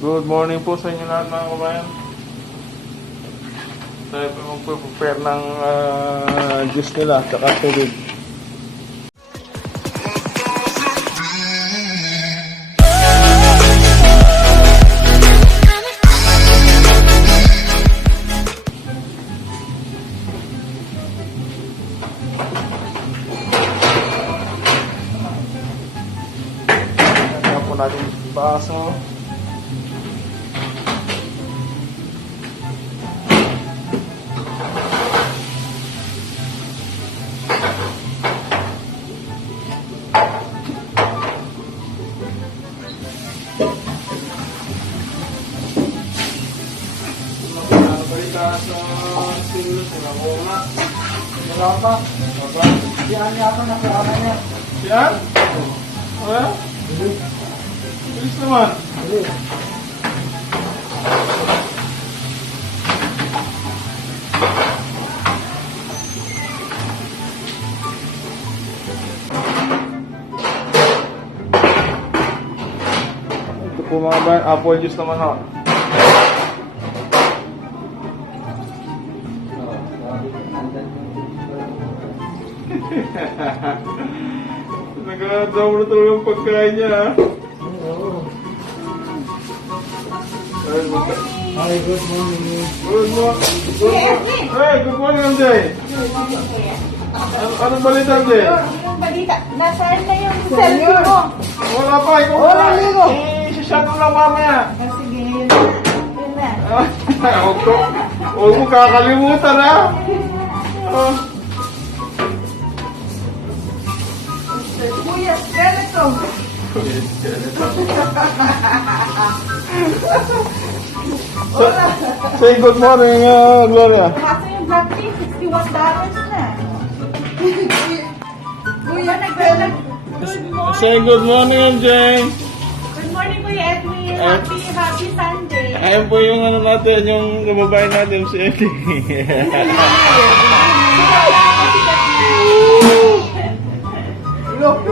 Good morning po sa inyo lahat mga kabayan. Tayo po magpe-prepare ng juice nila at saka tubig. Lagyan po natin baso. Sa silo, sa mga wala pa. Yan niya pa nakuha niya. Yan? Wala? Bilis naman. Bilis. Ito po mga bayan, apple juice naman ha. Nagadaw na talaga ang pagkain niya, ha? Oo. Hi, good morning. Good morning. Hey, good morning, Anjay. Anong balita, Anjay? Yung balita, nasaan na yung selfie mo? Wala pa, ikaw na. I-shot mo lang mamaya. Sige, yun na. Yun na. Huwag mo kakalimutan, ha? Kuya, skeleton. Say good morning, Gloria. Kaso yung black tea, $61 na. Kuya, nag-good morning. Say good morning, Anjay. Good morning, Kuya Edwin. Happy Sunday. Ayun po yung ano natin, yung kababayan natin si Eddie. Look.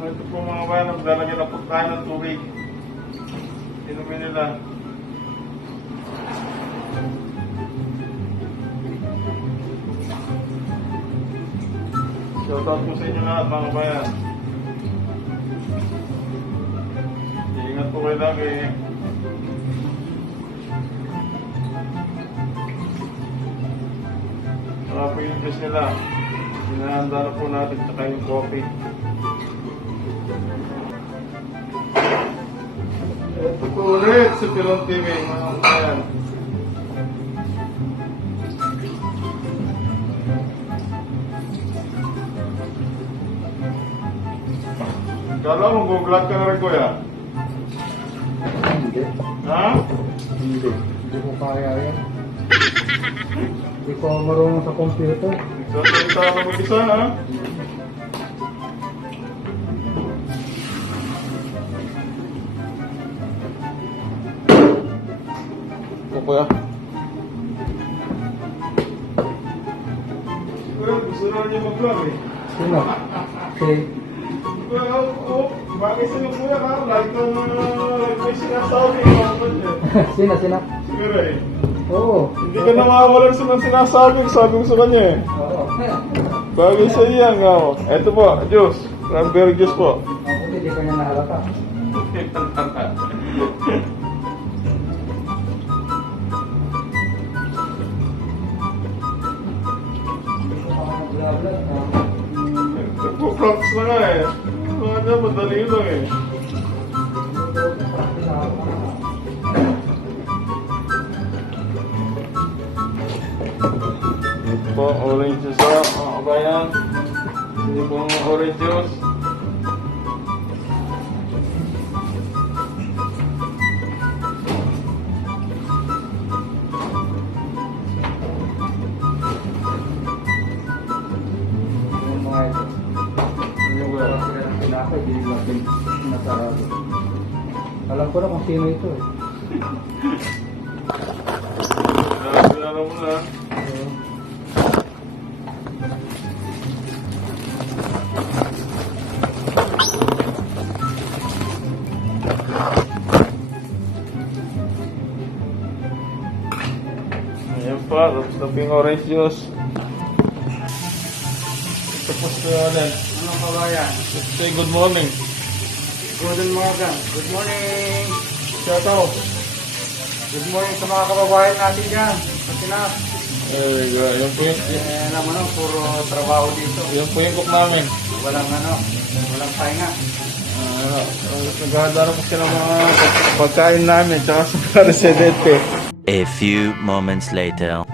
Ito po mga bayan, naglalagyan na po tayo ng tubig. Inumin nila. Shoutout po sa inyo lahat mga bayan. Ingat po kayo lagi. Saka po yung juice nila. Hinahanda na po natin saka yung coffee. Ito po ulit sa Pelon TV mga bayan. Kala mo, mag-vlog ka na rin kuya? Hindi. Ha? Hindi. Hindi ko kaya yan. Hindi ko marunong sa computer. Nagsasalita ka mag-isa ha? Ito kuya. Kuya, gusto na niya mag-vlog eh. Sino? Okay. Bakit sino kuya ka? Lagi kang may sinasabi. Sino? Siguro eh. Oo. Hindi ka nawawalan sa mga sinasabi. Sabi ko sa kanya eh. Oo. Bagay sa iyan nga mo. Ito po, juice. Cranberry juice po. Ako hindi ko niya nahalata. Hindi ko makakaglablad. Nagpo-practice na nga eh. Mga niya, madali lang eh. Ito po, orange juice ha, mga kabayan. Hindi po mga orange juice. Yung mga ito. Ano ba? Parang sila ng pinakay, hindi natin nasarado. Alam ko na kung sino ito eh. Alam mo na. Sarap-saraping orange juice. Tapos ko din. Ano kabayan? Say good morning. Good morning. Good morning. Shout out. Good morning sa mga kababayan natin dyan. Sa Pinas. Yung po yung, Alam mo, puro trabaho dito. yung po yung cook namin. Walang pahinga. Naghahanap po sila ng mga pagkain namin tsaka sa mga residente. A few moments later.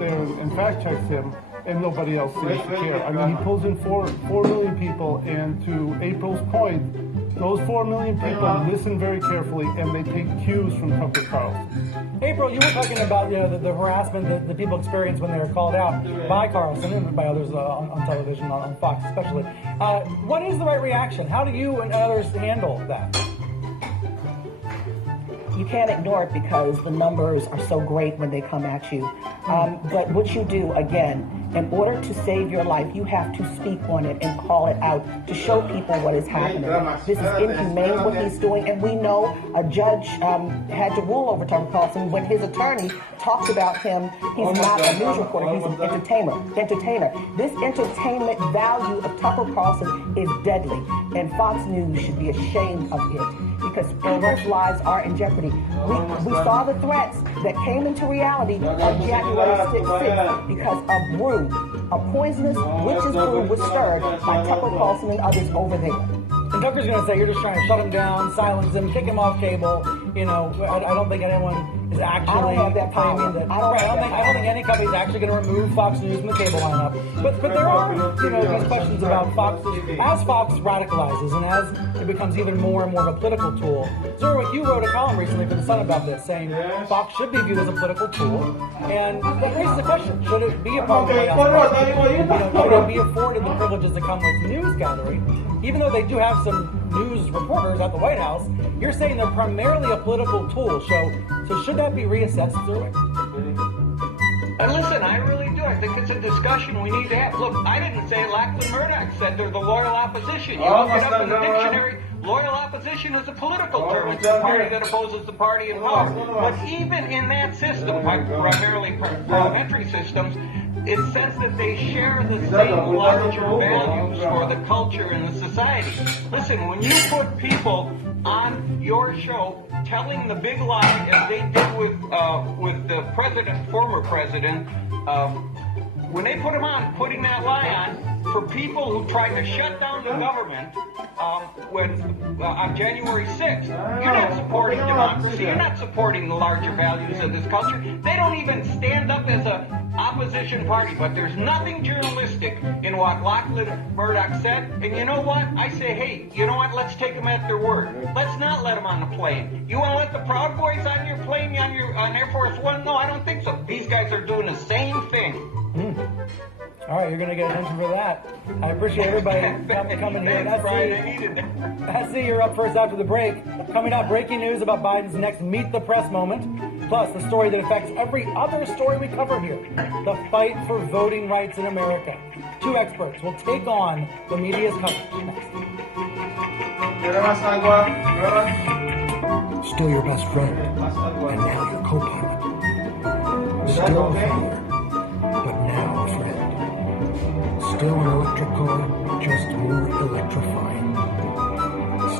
There and fact checks him, and nobody else seems to care. I mean, he pulls in 4 million people, and to April's point, those 4 million people listen very carefully, and they take cues from Tucker Carlson. April, you were talking about the harassment that the people experience when they were called out by Carlson and by others on television, on Fox especially. What is the right reaction? How do you and others handle that? You can't ignore it because the numbers are so great when they come at you. But what you do, again, in order to save your life, you have to speak on it and call it out to show people what is happening. This is inhumane what he's doing, and we know a judge had to rule over Tucker Carlson when his attorney talked about him. He's not a news reporter, he's an entertainer. This entertainment value of Tucker Carlson is deadly, and Fox News should be ashamed of it because people's lives are in jeopardy. We saw the threats that came into reality on January 6th because a poisonous witch's brew was stirred by Tucker Carlson and others over there. And Tucker's going to say you're just trying to shut him down, silence him, kick him off cable. You know, I don't think anyone is actually I don't have that power. claiming that. I don't think any company is actually going to remove Fox News from the cable lineup. But there are these questions about Fox as Fox radicalizes and as it becomes even more and more of a political tool. Zerwick, you wrote a column recently for The Sun about this, saying Fox should be viewed as a political tool, and that raises the question: should it be a part of the White House? Should it be afforded the privileges that come with news gathering? Even though they do have some news reporters at the White House, you're saying they're primarily a political tool. So should that be reassessed, Zerwick? And listen, I really do. I think it's a discussion we need to have. Look, I didn't say it. Lachlan Murdoch said they're the loyal opposition. You look it up in the dictionary. Loyal opposition is a political term. It's the party that opposes the party in power. But even in that system, primarily parliamentary systems, it says that they share the same larger values for the culture and the society. Listen, when you put people on your show telling the big lie, as they did with the former president, when they put him on, putting that lie on, for people who tried to shut down the government on January 6th. You're not supporting democracy. You're not supporting the larger values of this country. They don't even stand up as a opposition party. But there's nothing journalistic in what Lachlan Murdoch said. And you know what? I say, hey, you know what? Let's take them at their word. Let's not let them on the plane. You want to let the Proud Boys on your plane, on Air Force One? No, I don't think so. These guys are doing the same thing. All right, you're going to get attention for that. I appreciate everybody coming here. Thanks, Brian. I needed that. I see you're up first after the break. Coming up, breaking news about Biden's next Meet the Press moment, plus the story that affects every other story we cover here, the fight for voting rights in America. Two experts will take on the media's coverage next. Still your best friend, and now your co-pilot. Still a father, but now a friend. Still an electric car, just more electrifying.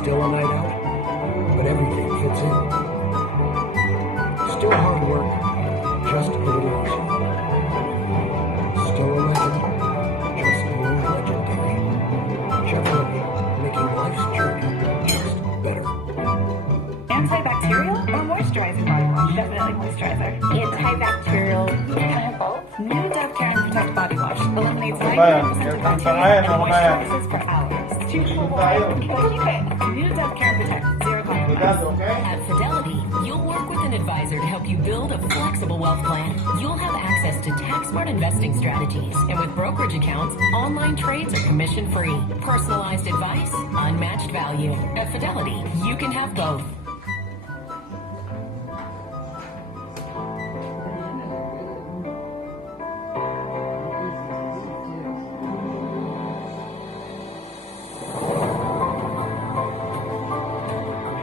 Still a night out, but everything fits in. Still hard work, just a little awesome. Still a legend, just more legendary. Chevrolet, making life's journey just better. Antibacterial or moisturizing body wash? Definitely moisturizer. Antibacterial. Can I have both? New Dove Care and Protect body wash eliminates 99% of bacteria and moisturizes for hours. Too cool. Keep it. New Dove Care and Protect. Zero compromise. At Fidelity, you'll work with an advisor to help you build a flexible wealth plan. You'll have access to tax-smart investing strategies. And with brokerage accounts, online trades are commission-free. Personalized advice, unmatched value. At Fidelity, you can have both.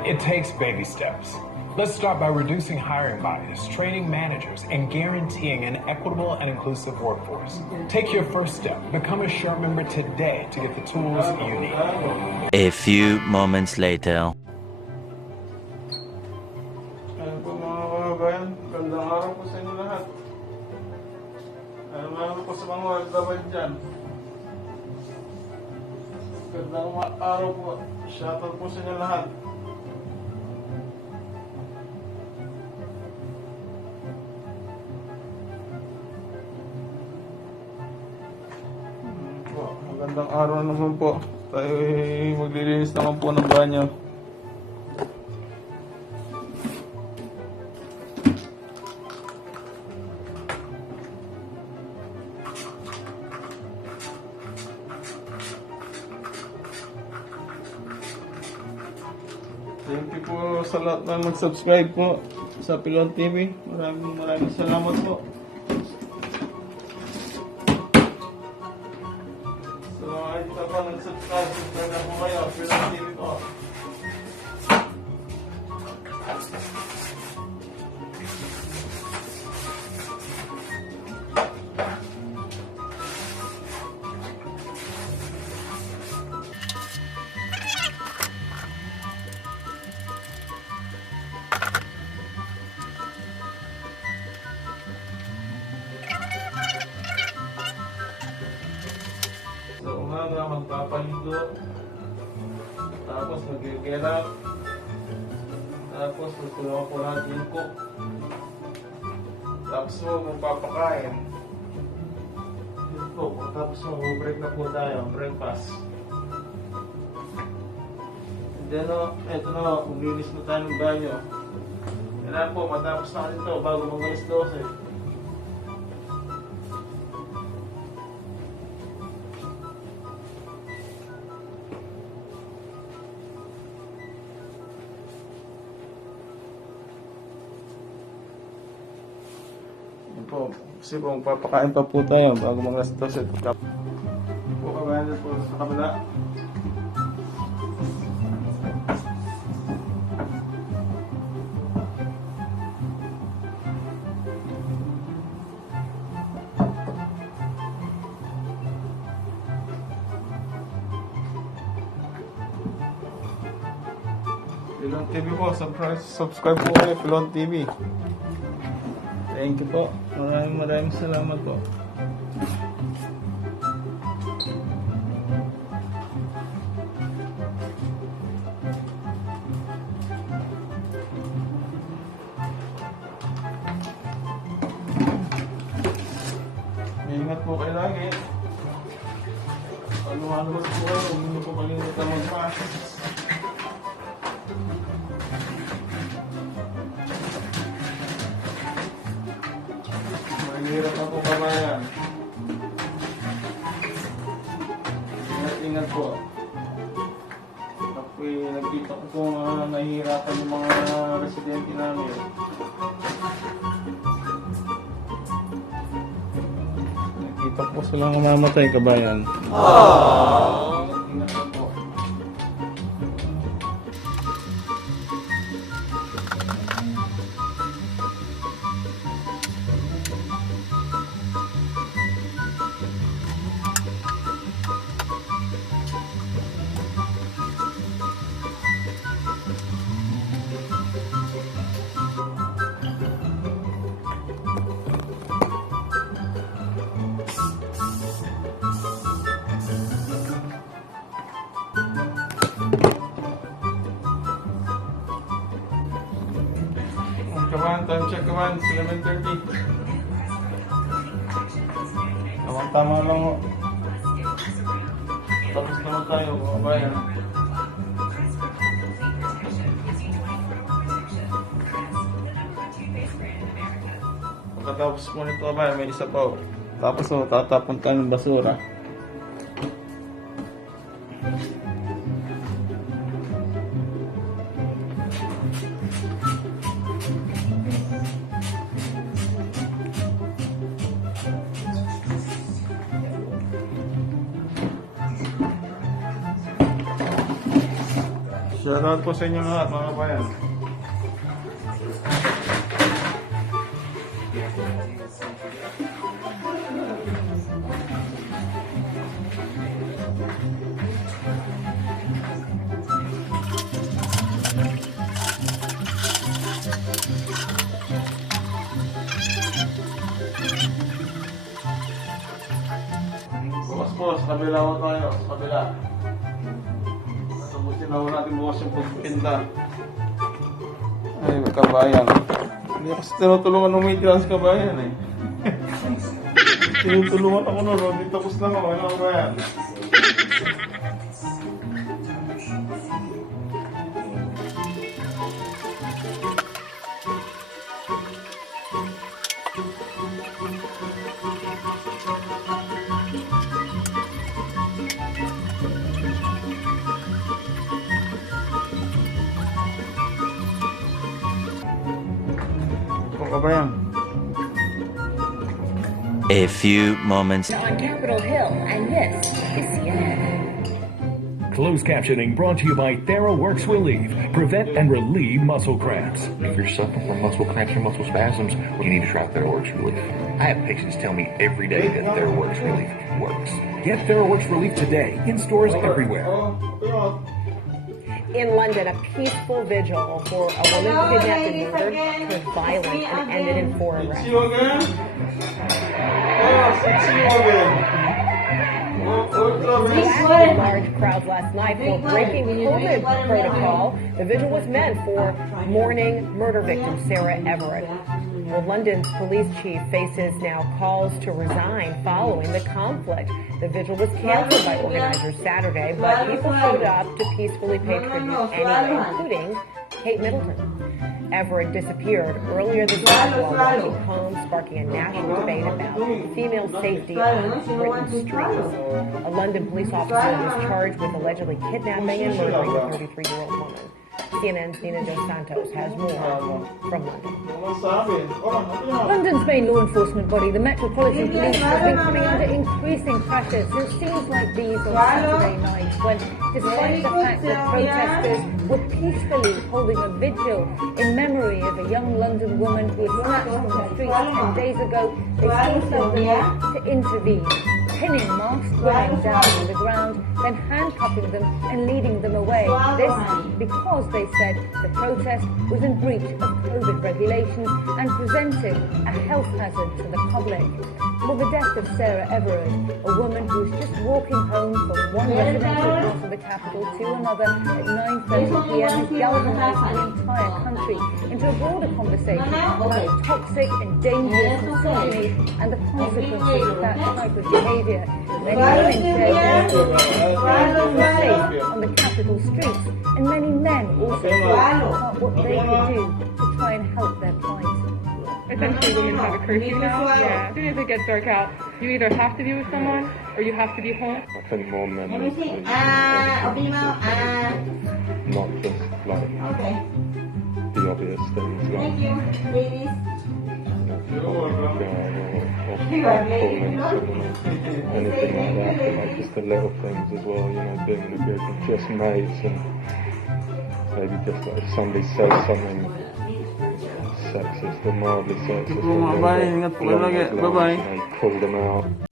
It takes baby steps. Let's start by reducing hiring bias, training managers, and guaranteeing an equitable and inclusive workforce. Take your first step. Become a SHARE member today to get the tools you need. A few moments later. Ayan po mga kababayan, gandang araw po sa inyo lahat. Ayan po sa mga OFW dyan. Gandang araw po. Shoutout po sa inyo lahat. Magandang araw naman po. Tayo maglilinis naman po ng banyo. Thank you po sa lahat na mag-subscribe po sa Pelon TV. Maraming salamat po. Ito pa nag-subscribe na po kayo. Pelon TV po. Sa umaga, magpapaligo. Tapos mag-get-up. Tapos magtulungan po natin yung cook. Tapos po, magpapakain. Yun po, tapos mag-break na po tayo, breakfast. And then, eto na, maglinis na tayo ng banyo. Kailangan po, matapos na natin ito bago mag-alas 12. Po, kasi po magpapakain pa po tayo bago mag-alas 12. Po kabayan po sa kabila. Pelon TV po, subscribe po kayo Pelon TV. Thank you po. Maraming salamat po. po kayo lagi. Ano-ano po kayo, huwag niyo po kalimutan mag-mask. Mahirap na po kabayan. Ingat-ingat po. Ako'y nagkita ko kung nahihirapan yung mga residente namin. Nakita po silang mamamatay, kabayan. Ingat na po. Kawan, time check kawan, 11:30. Tama lang ho. Tapos naman tayo, mga bayan. Pagkatapos po nito, bayan, may isa pa ho. Tapos ho, tatapon tayo ng basura. Shoutout po sa inyo lahat, mga bayan. Boss, kabila ko tayo, kabila. Tapusin na natin bukas yung pagpinta. Ay, kabayan. Hindi kasi tinutulungan ng maintenance kabayan eh. Tinutulungan ako nun, hindi tapos lang ako, ano kabayan? A few moments. On Capitol Hill, and this is CNN. Closed captioning brought to you by TheraWorks Relief. Prevent and relieve muscle cramps. If you're suffering from muscle cramps or muscle spasms, you need to try TheraWorks Relief. I have patients tell me every day that TheraWorks Relief works. Get TheraWorks Relief today in stores everywhere. In London, a peaceful vigil for a woman kidnapped and murdered was violent and ended in 4 arrests. Large crowds last night for breaking COVID protocol. The vigil was meant for mourning murder victim Sarah Everett. Well, London's police chief faces now calls to resign following the conflict. The vigil was canceled by organizers Saturday, but people showed up to peacefully pay tribute anyway, including Kate Middleton. Everett disappeared earlier this month while walking home, sparking a national debate about female safety on Britain's streets. A London police officer was charged with allegedly kidnapping and murdering a 33-year-old woman. CNN's Nina Dos Santos has more from London. London's main law enforcement body, the Metropolitan Police, has been coming under increasing pressure since scenes like these on Saturday night, when, despite the fact that protesters were peacefully holding a vigil in memory of a young London woman who was snatched from the streets 10 days ago, they still felt the need to intervene, pinning masked women down on the ground, then handcuffing them and leading them away. This because they said the protest was in breach of COVID regulations and presented a health hazard to the public. Well, the death of Sarah Everard, a woman who was just walking home from one residential part of the capital to another at 9:30 p.m. has galvanized the entire country into a broader conversation about toxic and dangerous misogyny and the consequences of that type of behavior. Many women shared their stories of being unsafe on the capital streets, and many men also thought about what they could do to try and help their plight. Essentially, women have a curfew now. Yeah. As soon as it gets dark out, you either have to be with someone or you have to be home. I think more men need to be not just like the obvious things like anything like that, but like just the little things as well, you know, being in a group of just mates and maybe just like if somebody says something sexist or mildly sexist, Bye-bye. Ingat po kayo lagi. Bye-bye. Call them out.